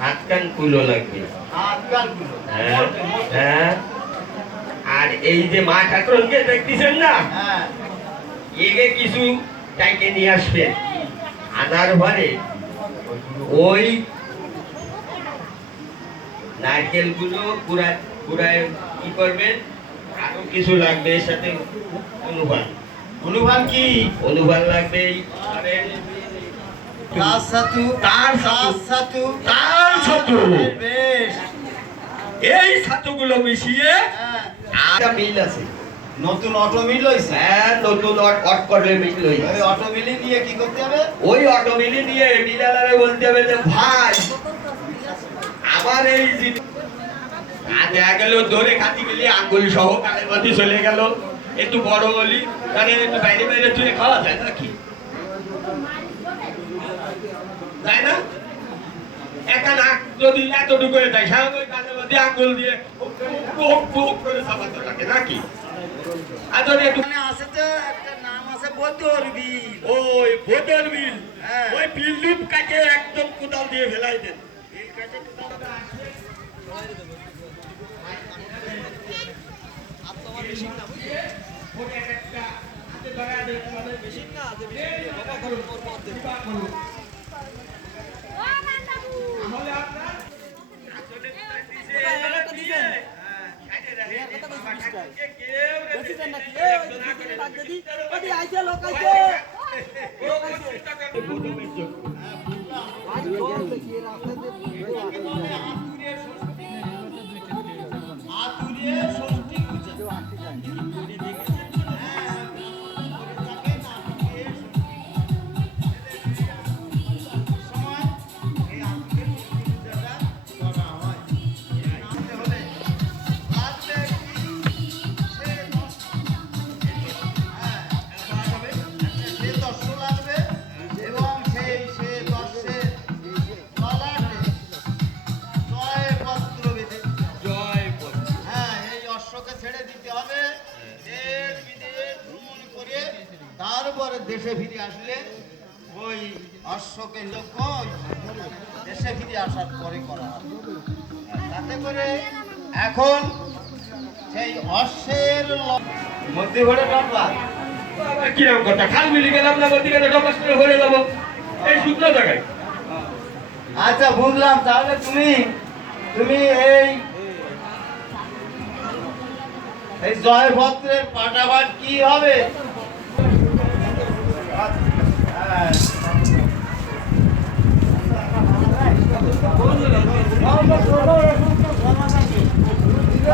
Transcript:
হাত কান কুলো লাগবে। হ্যাঁ হ্যাঁ। আর এই যে মা ঠাকুরকে দেখতেছেন না, এগে কিছু টাইকে নিয়ে আসবেন। আনার পরে ওই নারকেল গুলো পুরায় কি করবেন, আরো কিছু লাগবে এর সাথে অনুবাদ। অনুবাদ কি? অনুবাদ লাগবে এই ছাতুগুলো মিশিয়ে একটা মিল আছে, নতুন অটো মিল হইছে। হ্যাঁ, নতুন অট করলে মিল হইছে। ওই অটো মিলে নিয়ে কি করতে হবে? ওই অটো মিলে নিয়ে মিলালারে বলতে হবে যে ভাই আমার এই দেখা গেল ধরে খাতি গেলি আঙ্গুল সহ কালের মধ্যে চলে গেল, একটু বড় বলি তাহলে একটু বাইরে বাইরে তুলে খাওয়া যায় নাকি? তাই না? একটা নাক যদি এতটুকু হয়ে যায় সারা ওই কালের মধ্যে আঙ্গুল দিয়ে করে চাপাতে লাগে নাকি? আর যদি একটু আছে তো একটা নাম আছে বোতল বিল। ওই বোতল বিল, ওই বিল লুপ কাটে একদম কোদাল দিয়ে ফেলাই দেন। বিল কাটে কোদাল তারপরে দেশে ফিরে আসলে ওই অশ্বকে লক্ষ্য দেশে ফিরে আসার পরে করা হবে। তাতে করে এখন সেই অশ্বের মধ্যে ভরে ডবা। কিরকম কথা, খাল মিলি গেলাম না বলতে গেলে ডবাস করে ভরে যাবো এই শুকনো জায়গায়। আচ্ছা বুঝলাম, তাহলে তুমি এই জয়ভদ্রের পাটাবাট কি হবে?